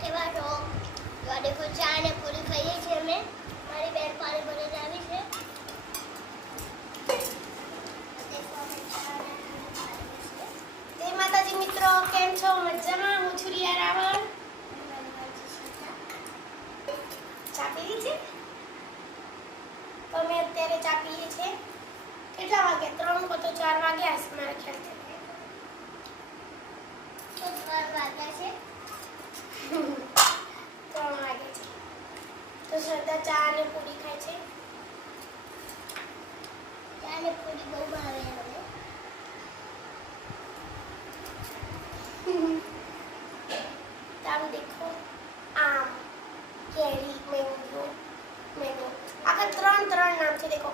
કેવા છો? તો આ દેખો ચા અને પૂરી ખાઈએ છીએ અમે. મારી બેન પાણી ભરીને આવી છે. જય માતાજી મિત્રો, કેમ છો? મજામાં? હું છું રિયા રાવળ. ચા પીવી છે? તો અમે અત્યારે ચા પીએ છીએ. કેટલા વાગે? 3 કો તો 4 વાગ્યા હશે મારા ખ્યાલથી. તો 12 વાગ્યા છે. 3 વાગે છે. તો શ્રદ્ધા ચા અને પૂરી ખાય છે. ચા અને પૂરી બહુ ભાવે મને. આમ દેખો, આમ, કેરી, મેંગો. આખા 3 નામ છે. દેખો,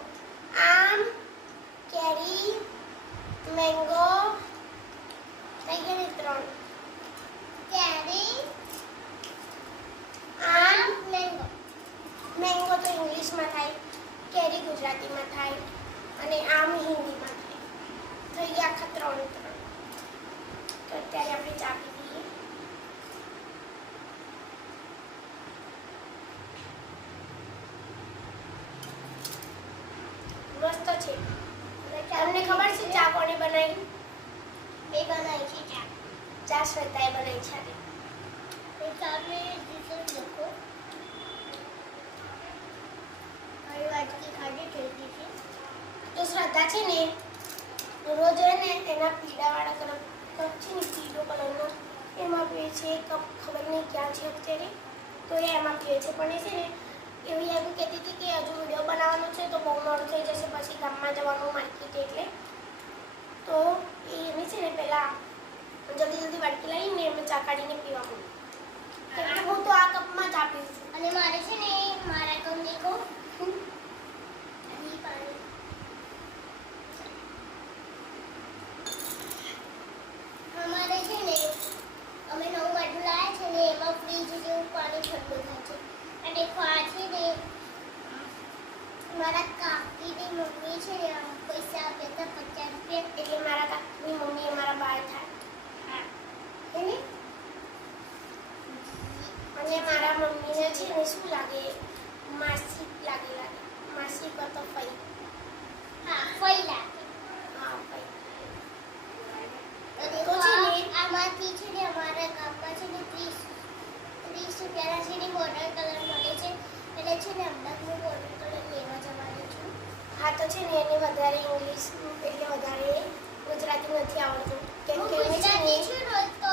આમ, કેરી, મેંગો. થઈ ગયા ને 3. કેરી, આમ, મેંગો. મેંગો તો ઇંગ્લિશમાં થાય, કેરી ગુજરાતીમાં થાય અને આમ હિન્દીમાં થાય. થઈ ગયા આખા 3. તો અત્યારે આપણે ચા પી લઈએ. મસ્ત છે. તમને ખબર છે ચા કોણે બનાવી? મેં બનાવી છે ચા. ચા શ્રદ્ધાએ બનાવી છે. તો ચાને જીતો લખો. મારી વાટકી ખાલી થઈ ગઈ છે. તો શ્રદ્ધા છે ને રોજ ને એના પીળાવાળા કપ છે ને, પીળો કલરનો એમાં પીએ છે. કપ ખબર નહીં ક્યાં છે અત્યારે, તો એ એમાં પીએ છે. પણ એ છે ને એવી એમ કહેતી હતી કે હજુ વિડીયો બનાવવાનો છે તો બહુ મોડું થઈ જશે, પછી ગામમાં જવાનું માર્કેટ, એટલે તો એને છે ને પહેલાં જલ્દી વાટકી લાવીને એમાં ચા કાઢીને પીવા પડ્યું. એટલે હું તો આ કપમાં ચા પીઉં છું. અને મારે છે ને મારા કપ દેખો અહીં પાણી. અમારે છે ને અમે નવું માટલું લાવ્યા છે ને એમાં ફ્રીજ જેવું પાણી ઠંડુ થાય છે. અને દેખો આ છે ને મારા કાકીની મમ્મી છે ને પૈસા આપે તો 50 રૂપિયા. એટલે મારા કાકીની મમ્મી અમારા બાર થાય. હા. એને અને મારા મમ્મીને છે ને શું લાગે? માસી લાગે. માસી કરતો ફઈ. હા, ફઈ લાગે. હા, ફઈ. તો દેખો આમાંથી છે ને અમારા ગામમાં છે ને 30 રૂપિયાના છે ને વોટર કલર મળે છે. એટલે છે ને અમદાવાદ હું વોટર કલર લેવા જવાની છું. હા, તો છે ને એને વધારે ઇંગ્લિશ એટલે વધારે ગુજરાતી નથી આવડતું. કેમ કે એને છે ને ગુજરાતી છું